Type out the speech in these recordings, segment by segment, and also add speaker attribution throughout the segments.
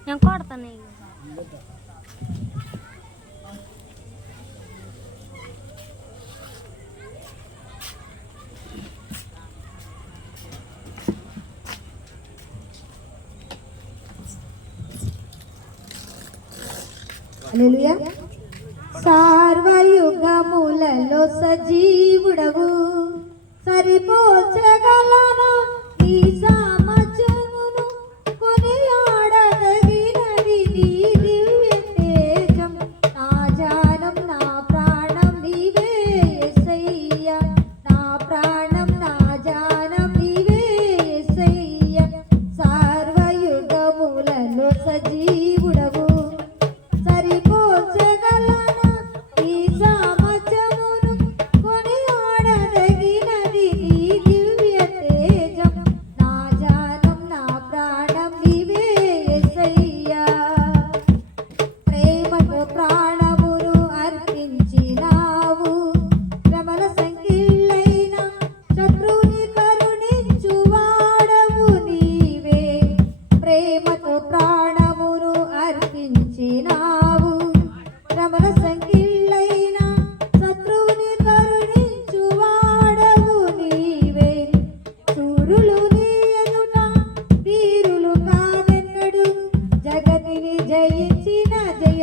Speaker 1: నేను కొడతాను ఇక.
Speaker 2: సార్వయుగములలో సజీవుడవు సరిపోచగలనా నీ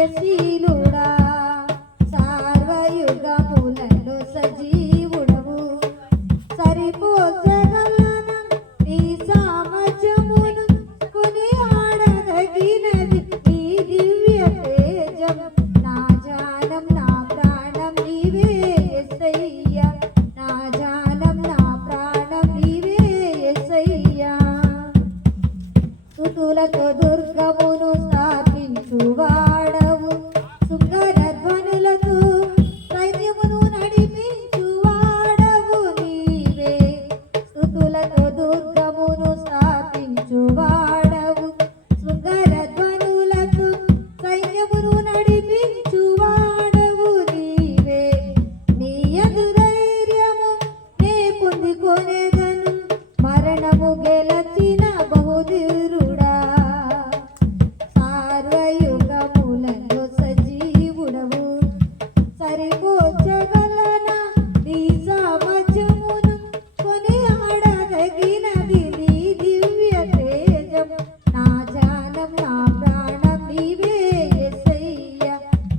Speaker 2: జయశీలుడా సార్వయుగములలో సజీవుడవు. సరిపోచగలన నీ సామర్థ్యమును కొని ఆడదగినది నీ దివ్య తేజం. నా జానం నా ప్రాణం నీవే యేసయ్యా నా జానం నా ప్రాణం నీవే స్థాపించువాడవు సుందర సరిపోచగలన నీ సామర్థ్యమును కొని ఆడదగినది నీ దివ్య తేజం. నా జానం నా ప్రాణం నీవే యేసయ్యా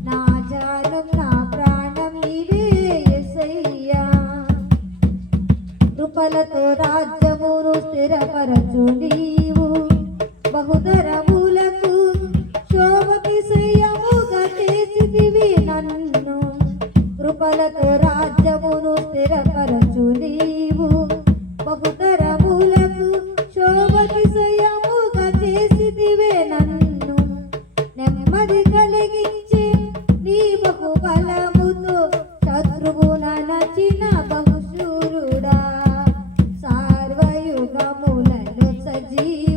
Speaker 2: నా జానం నా ప్రాణం నీవే యేసయ్యా కృపలతో రాజ్యమును స్థిరపరచు నీవు. బహుధరములకు కృపలతో రాజ్యమును స్థిరపరచు నీవు. బహుతరములకు బహుధరములకు శోభతిశయముగా చేసిదివే నన్ను. నెమ్మది కలిగించి నీ బహుబలముతో శత్రువు నచిన బహుశూరుడా. సార్వయుగములను సజీవుడవు